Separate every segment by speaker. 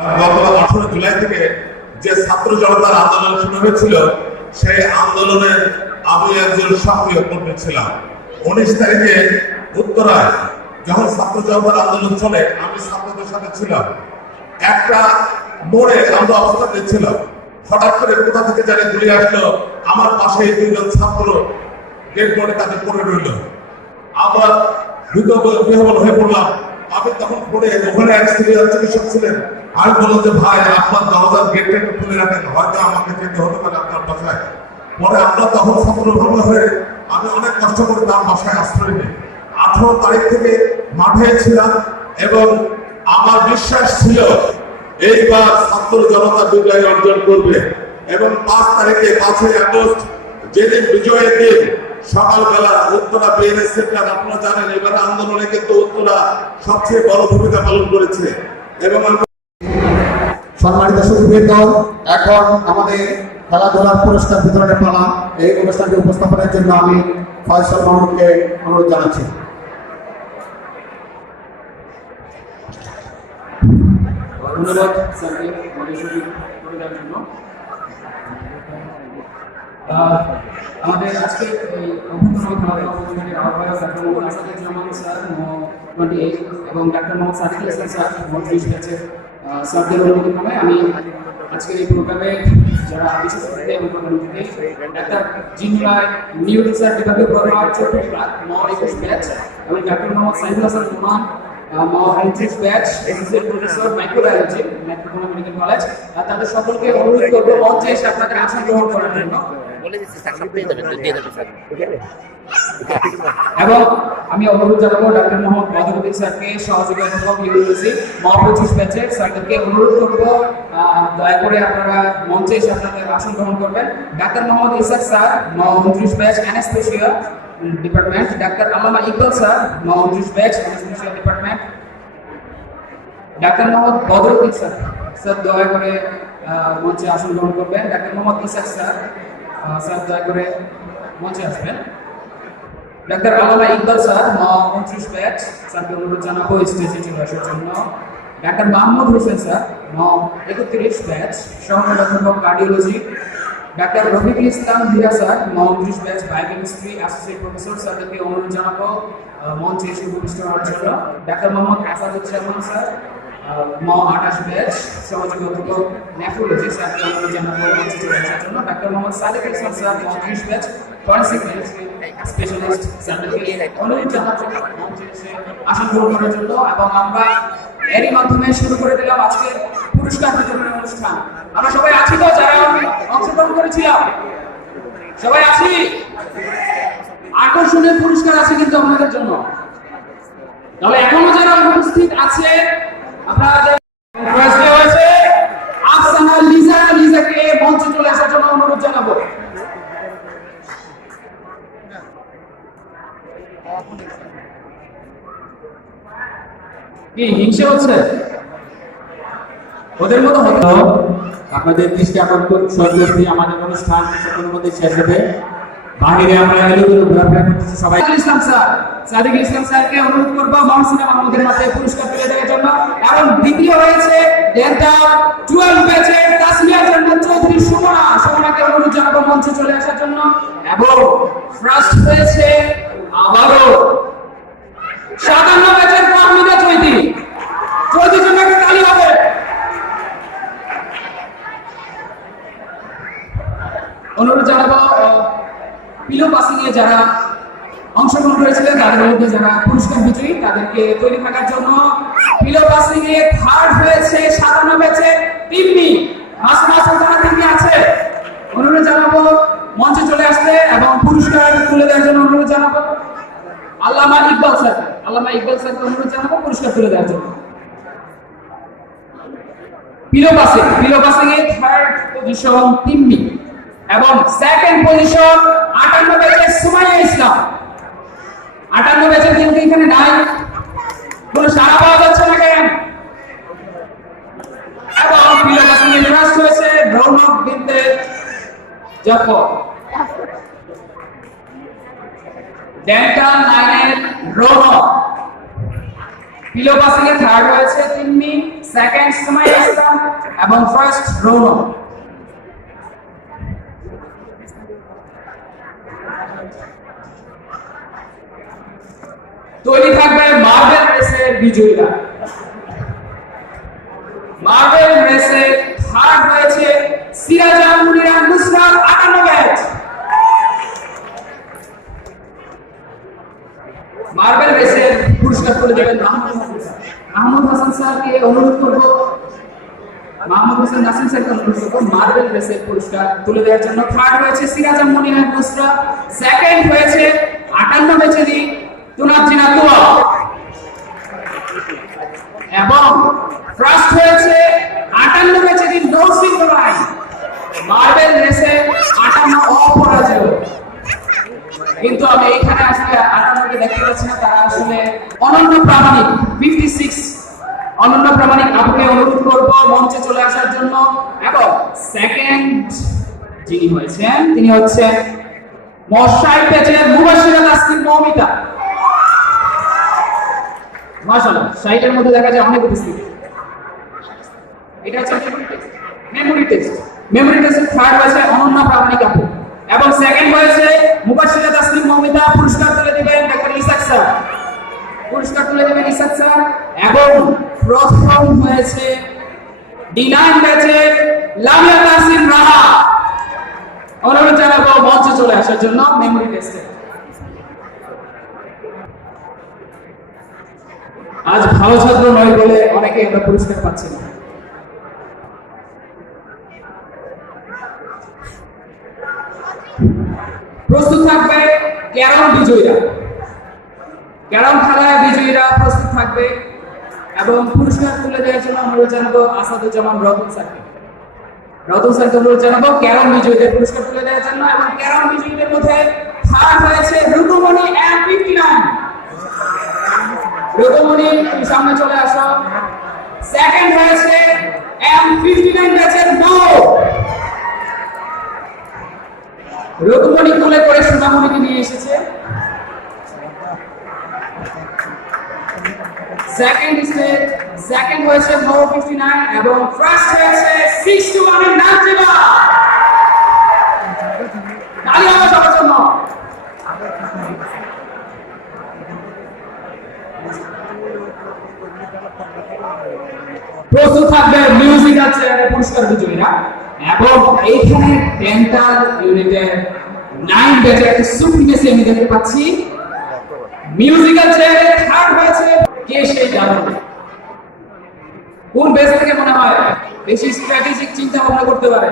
Speaker 1: আঠারো জুলাই থেকে যে ছাত্র জনতার আন্দোলন শুরু হয়েছিল, সেই আন্দোলনে আমি একজন সক্রিয় কর্মী ছিলাম। উনিশ তারিখে উত্তরায় যখন ছাত্র জনতার আন্দোলন চলে, আমি ছাত্রদের সাথে ছিলাম। একটা মোড়ে আমরা অবস্থান নিচ্ছিলাম হঠাৎ করে কোথা থেকে জানি গুলি আসলো, আমার পাশে দুইজন ছাত্র গেট মোড়ে তাদের পড়ে রইল। দ্রুত বিহবল হয়ে পড়লাম। আমি তখন পড়ে ওখানে এক সিরিয়াল চিকিৎসক ছিলেন। আমি বললাম যে, ভাই, আপনার দরজার গেটটা একটু খুলে রাখেন, হয়তো আমাকে যেতে হতে পারে আপনার বাসায়। পরে আমরা তখন ছাত্র হয়ে, আমি অনেক কষ্ট করে তার বাসায় আশ্রয় নিই। আঠারো তারিখ থেকে মাঠে ছিলাম এবং আমার বিশ্বাস ছিল, এইবার ছাত্র জনতা বিজয় অর্জন করবে। এবং পাঁচ তারিখে পাঁচই আগস্ট, যেদিন বিজয়ের দিন সকালবেলা উত্তরা বিএনএস সেন্টার আপনারা জানেন এবার আন্দোলনে কিন্তু উত্তরা সবচেয়ে বড় ভূমিকা পালন করেছে। এবং
Speaker 2: সম্মানিত সুখবৃন্দ এখন আমাদের খেলাধুলার পুরস্কার বিতরণের পালা। এই অনুষ্ঠানটি উপস্থাপনের জন্য আমি ফয়সাল মাহমুদকে অনুরোধ জানাচ্ছি।
Speaker 3: ধন্যবাদ স্যারকে আমাদের সুযোগ করে দেওয়ার জন্য। আহ, আমাদের আজকে স্যার এবং ডাক্তার আমি আজকের এই প্রোগ্রামে যারা ডাক্তার জিনুরায় নিউরো স্যার বিভাগীয় প্রধান চতুর্থ ন ব্যাচ এবং ডাক্তার মেডিকেল কলেজ তাদের সকলকে অনুরোধ করব মঞ্চে এসে আপনাদের গ্রহণ করার জন্য।
Speaker 4: বলে দিচ্ছি স্যার দিয়ে দেবেন দিয়ে দেবেন স্যার।
Speaker 3: এবং আমি অনুরোধ জানাব ডাক্তার মোহাম্মদ বদরুদ্দিন স্যারকে সহযোগী অধ্যাপক ইউনিভার্সিটি মহ পঁচিশ ব্যাচের স্যারদেরকে অনুরোধ করব। দয়া করে আপনারা মঞ্চে এসে আপনাদের আসন গ্রহণ করবেন। ডাক্তার মোহাম্মদ ইসাক স্যার উনত্রিশ batch anaesthesia department. Doctor Allama Iqbal sir উনত্রিশ batch anaesthesia department. Doctor Mohammad Badruddin sir sir দয়া করে মঞ্চে আসন গ্রহণ করবেন। Doctor Mohammad Isaq sir sir, দয়া করে মঞ্চে আসবেন। ডাক্তার আলামা ইকবাল স্যার উনত্রিশ ব্যাচ স্যারকে অনুরোধ জানাব স্টেজে চলে আসার জন্য। ডাক্তার মাহমুদ হোসেন স্যার একত্রিশ ব্যাচ সহকারী cardiology. Doctor Rafiqul Islam Hira sir উনত্রিশ ব্যাচ, বায়োকেমিস্ট্রি অ্যাসোসিয়েট প্রফেসর স্যারকে অনুরোধ জানাব মঞ্চে এসে উপবিষ্ট হওয়ার জন্য। Doctor Mohammad Asaduzzaman sir doctor এবং আমরা মাধ্যমে শুরু করে দিলাম আজকের পুরস্কার বিতরণের অনুষ্ঠান। আমরা সবাই আছি তো, যারা অংশগ্রহণ করেছিলাম? সবাই আছি? আকর্ষণের পুরস্কার আছে কিন্তু আপনাদের জন্য। তাহলে এখনও যারা উপস্থিত আছে কি হচ্ছে? ওদের মতো হতো?
Speaker 5: আপনাদের দৃষ্টি আকর্ষণ সর্বস্বী আমাদের অনুষ্ঠান মধ্যে শেষ হবে। বাহিরে আমরা এলোমেলো ঘোরাফেরা করতেছি, সবাই।
Speaker 3: ইসলাম স্যার, সাদিক ইসলাম স্যারকে অনুরোধ করব মহসিনা মাহমুদের মাথায় পুরস্কার তুলে দেওয়ার জন্য। এবং দ্বিতীয় হয়েছে ডেল্টা টুয়েলভ ব্যাচে তাসমিয়া জান্নাত চৌধুরী সুমনা। সুমনাকে অনুরোধ জানাব মঞ্চে চলে আসার জন্য। এবং ফার্স্ট হয়েছে আবারও সাতান্ন ব্যাচের ফাহমিদা চৈতি। চৌধুরী জন্য তালি হবে। অনুরোধ জানাব পিলো পাসিং এ যারা অংশগ্রহণ করেছিলেন, তাদের মধ্যে যারা পুরস্কার বিজয়ী, তাদেরকে তৈরি থাকার জন্য পিলো পাসিং এ থার্ড হয়েছে, সাতান্ন ব্যাচে তিন্নি। মাসমা সুলতানা তিন্নি আছে, অনুরোধ জানাব, মঞ্চে চলে আসতে এবং পুরস্কার তুলে দেওয়ার জন্য অনুরোধ জানাব। আল্লামা ইকবাল স্যার, আল্লামা ইকবাল স্যারকে অনুরোধ জানাব পুরস্কার তুলে দেওয়ার জন্য। পিলো পাসিং পিলো পাসিং এ থার্ড পজিশন তিন্নি। এবং সেকেন্ড পজিশন আটান্ন ব্যাচের সুমাইয়া ইসলাম। আটান্ন ব্যাচের কিন্তু এখানে নাই। কোন সারা পাওয়া যাচ্ছে না কেন? এবং ফার্স্ট হয়েছে এর থার্ড হয়েছে সেকেন্ড সুমাইয়া ইসলাম এবং ফার্স্ট রৌনক তৈরি থাকবে মার্বেল রেসের বিজয়ীরা। মার্বেল রেসে থার্ড হয়েছে সিরাজা মুনিরা নুসরাত আটান্ন মার্বেল রেসের পুরস্কার তুলে দেবেন মাহমুদ হাসান স্যারকে অনুরোধ করব মাহমুদ হাসান নাসিম স্যারকে অনুরোধ করব মার্বেল রেসের পুরস্কার তুলে দেওয়ার জন্য। থার্ড হয়েছে সিরাজা মুনিরা নুসরাত, সেকেন্ড হয়েছে আটান্ন ব্যাচে এবং ফার্স্ট হয়েছে আটান্ন ম্যাচে দিন নৌসিং রায় মার্বেল রেসে আটান্ন অপরাজয়। কিন্তু আমি এখানে আসলে আটান্নকে দেখতে পাচ্ছি না, তারা আসলে অনন্য প্রামাণিক ফিফটি সিক্স অনন্য প্রামাণিক আপনাকে অনুরোধ করব মঞ্চে চলে আসার জন্য। এবং সেকেন্ড যিনি হয়েছেন, তিনি হচ্ছেন মশাই পেজের মুবাশিরা তাসলিম মৌমিতা। মাশাআল্লাহ, সাইটের মধ্যে দেখা যায় অনেক উপস্থিতি। এটা হচ্ছে মেমোরি টেস্ট মেমোরি টেস্টের থার্ড হয়েছে অনন্য প্রামাণিক আপু এবং সেকেন্ড হয়েছে মুবাশশিরা তাসলিম মমিতা পুরস্কার তুলে দিবেন ডাক্তার ইসাক স্যার। পুরস্কার তুলে দিবেন ইসাক স্যার। এবং প্রথম হয়েছে ডিনাইন ব্যাচে লামিয়া তাসিম রাহা। অনুরোধ জানাব মঞ্চে চলে আসার জন্য মেমোরি টেস্টে আজ ভালো ছাত্র নয় বলে অনেকে আমরা পুরস্কার পাচ্ছি না। প্রস্তুত থাকবে ক্যারম বিজয়ীরা। ক্যারম খেলায় বিজয়ীরা প্রস্তুত থাকবে এবং পুরস্কার তুলে দেওয়ার জন্য অনুরোধ জানাব আসাদুজ্জামান রতন স্যারকে। রতন স্যারকে অনুরোধ জানাব ক্যারম বিজয়ীদের পুরস্কার তুলে দেওয়ার জন্য এবং ক্যারম বিজয়ীদের মধ্যে থার্ড হয়েছে Rukumoni M fifty nine Rukumoni তুমি সামনে চলে আসো। সেকেন্ড হয়েছে এম ফিফটি নাইন ব্যাচের বউ রঘুমণি কোলে করে সোনামণিকে নিয়ে এসেছে। সেকেন্ড স্টেজ সেকেন্ড হয়েছে নো ফিফটি নাইন এবং ফার্স্ট হয়েছে সিক্সটি ওয়ানের নাচিবা তালি হবে সবার জন্য প্রস্তুত থাকবে মিউজিক্যাল চেয়ারের পুরস্কার বিজয়ীরা এবং এইখানে ডেন্টাল ইউনিটের নাইন ব্যাচের একটা সুপ্রিমেসি আমি দেখতে পাচ্ছি। মিউজিক্যাল চেয়ারে থার্ড হয়েছে কে সেই জানুন কোন বেস থেকে মনে হয় বেশি স্ট্র্যাটেজিক চিন্তা ভাবনা করতে পারে?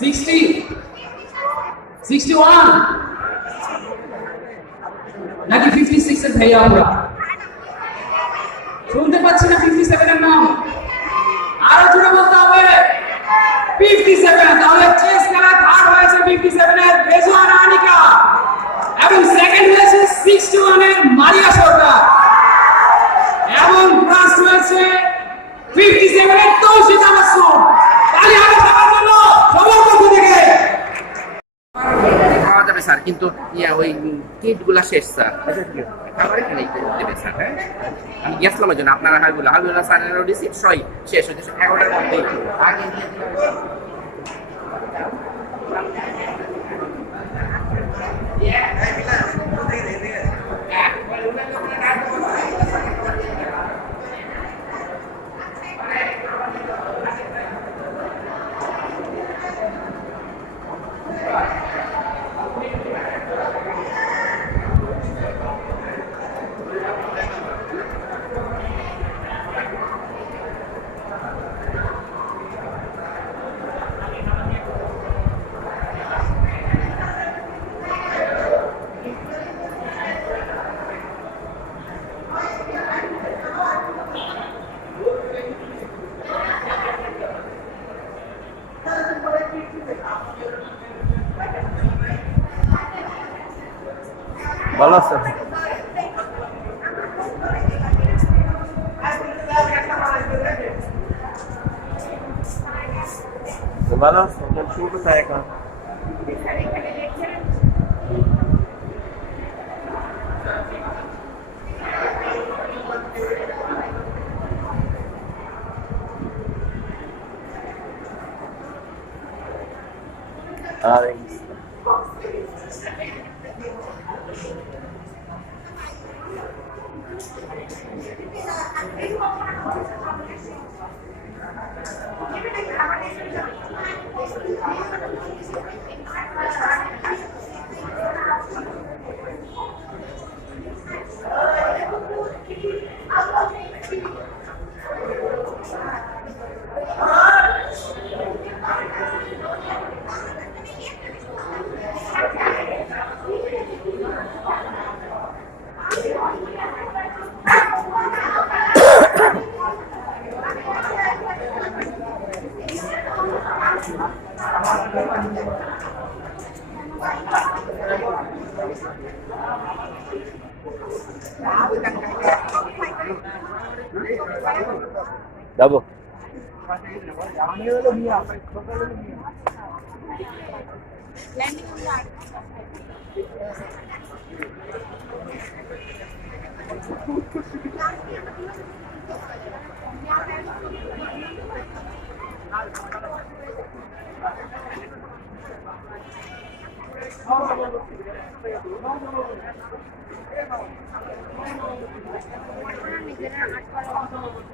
Speaker 3: সিক্সটি সিক্সটি ওয়ান নাকি ফিফটি সিক্স এর ভাইয়া আমরা? শুনতে পাচ্ছি না ফিফটি সেভেনের নাম? আরও জোরে বলতে হবে। ফিফটি সেভেন তাহলে চেস খেলায় থার্ড হয়েছে ফিফটি সেভেনের রেজওয়ান আনিকা এবং সেকেন্ড হয়েছে সিক্সটি ওয়ানের মারিয়া সরকার এবং ফার্স্ট হয়েছে ফিফটি সেভেনের তৌসিতা মাসুম তালি হবে সবার জন্য সবার পক্ষ থেকে।
Speaker 4: পাওয়া যাবে স্যার কিন্তু ইয়া ওই কিটগুলা শেষ স্যার। হ্যাঁ আমি জন্য আপনারা হাবিবুল্লাহ হাবিবুল্লাহ স্যারের রিসিভ সই শেষ হয়েছে এগারোটার মধ্যে
Speaker 6: ভালো আছেন ভালো আছেন শুরু কোথায় এখন আর డబ్బు Thank you.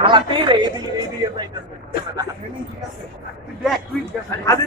Speaker 6: అలా తీరే ఇది ఇది బ్లాక్ క్వీన్ అది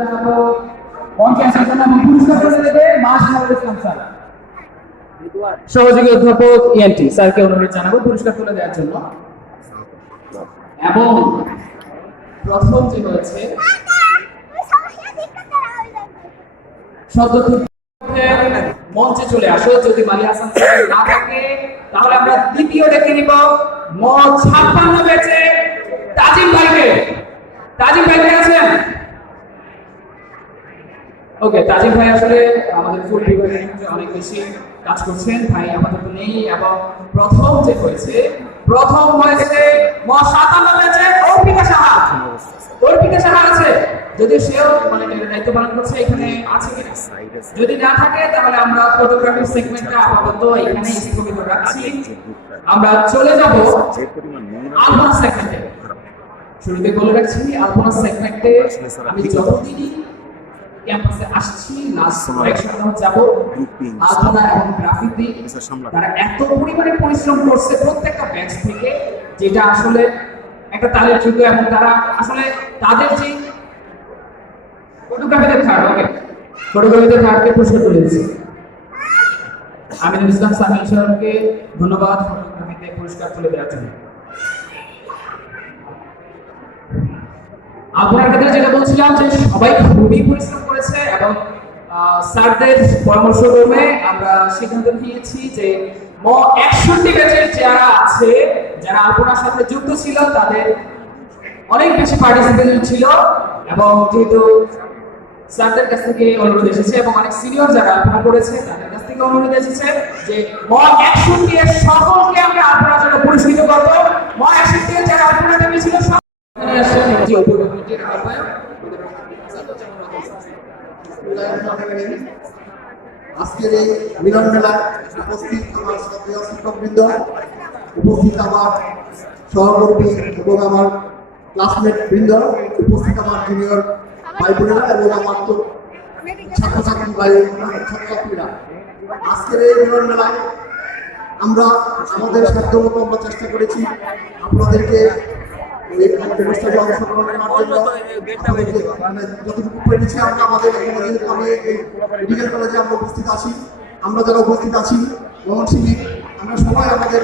Speaker 6: যাব
Speaker 3: মঞ্চে আসার জন্য আমি পুরস্কার করে দেবে মাস নবুল ইসলাম স্যার সহযোগী অধ্যাপক ইএনটি স্যারকে অনুরোধ জানাব পুরস্কার তুলে দেওয়ার জন্য। এবং প্রথম যে হয়েছে মঞ্চে চলে আসো। যদি মালি হাসান না থাকে, তাহলে আমরা দ্বিতীয় ডেকে নিব ম ছাপ্পান্ন বেচে তাজিম ভাইকে। তাজিম ভাই কে আছেন? ওকে তাজিম ভাই আসলে আমাদের বিভাগের ক্ষেত্রে অনেক বেশি কাজ করছেন। ভাই আপাতত নেই, এবং প্রথম যে হয়েছে, প্রথম হয়েছে ম সাতান্ন অর্পিতা সাহা। অর্পিতা সাহা আছে। যদি সেও মানে দায়িত্ব পালন করছে, এখানে আছে কিনা? যদি না থাকে, তাহলে আমরা ফটোগ্রাফি সেগমেন্টটা আপাতত এখানে স্থগিত রাখছি। আমরা চলে যাব আলপনা সেগমেন্টে শুরুতে বলে রাখছি, আলপনা সেগমেন্টে আমি যতদিনই ক্যাম্পাসে আসছি লাস্ট কয়েক সপ্তাহ যাব। আলপনা এবং গ্রাফিতি তারা এত পরিমাণে পরিশ্রম করছে প্রত্যেকটা ব্যাচ থেকে যেটা আসলে একটা তালের যোগ্য এবং তারা আসলে তাদের যে ফটোগ্রাফিতে থার্ড ওকে ফটোগ্রাফিতে থার্ডকে পুরস্কার আমিনুল ইসলাম সামিল ধন্যবাদ ফটোগ্রাফিতে পুরস্কার তুলে দেওয়ার জন্য। ক্ষেত্রে যেটা বলছিলাম যে সবাই খুবই পরিশ্রম করেছে এবং স্যারদের পরামর্শ ক্রমে আমরা সিদ্ধান্ত নিয়েছি যে একষট্টি ব্যাচের যারা আছে, যারা সাথে যুক্ত ছিল, তাদের অনেক বেশি পার্টিসিপেশন ছিল এবং যেহেতু স্যারদের কাছ থেকে অনুরোধ এসেছে এবং অনেক সিনিয়র যারা আপনারা করেছে তাদের কাছ থেকে অনুরোধ এসেছে যে ম একষট্টি এর সকলকে আমরা আপনার জন্য পুরস্কৃত করব। ম একষট্টি যারা আপনারা নেমেছিল
Speaker 2: আজকের এই মিলন মেলায় উপস্থিত আমার সক্রিয় শিক্ষকবৃন্দ, উপস্থিত আমার সহকর্মী এবং আমার ক্লাসমেট বৃন্দ, উপস্থিত আমার জুনিয়র ভাই এবং আমার তো ছাত্রছাত্রী ভাই ছাত্রছাত্রীরা। আজকের এই মিলন মেলায় আমরা আমাদের সাধ্যমতো আমরা চেষ্টা করেছি আপনাদেরকে আমরা আমাদের মেডিকেল কলেজে আমরা উপস্থিত আছি আমরা যারা উপস্থিত আছি আমরা সবাই আমাদের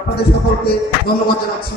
Speaker 2: আপনাদের সকলকে ধন্যবাদ জানাচ্ছি।